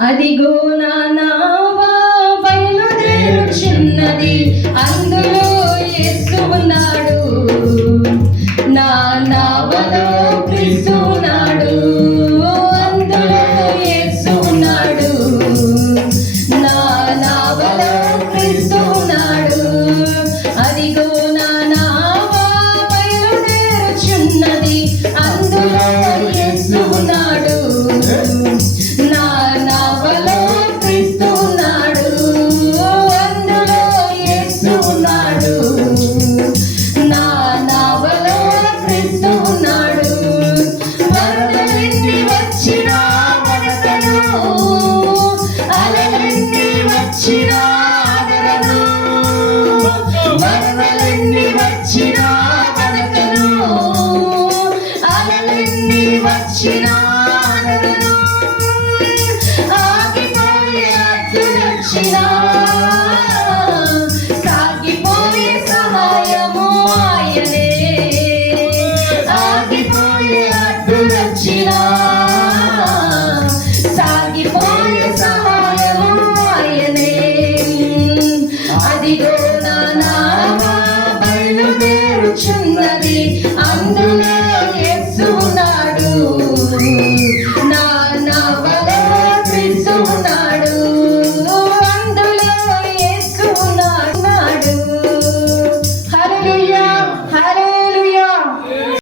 అదిగో నా వచ్చినాను ఆగిపోయే అడ్డు వచ్చినా. సాగిపోయే సహాయము ఆయనే. ఆగిపోయే అడ్డు వచ్చినా. సాగిపోయే సహాయము అందులో యేసు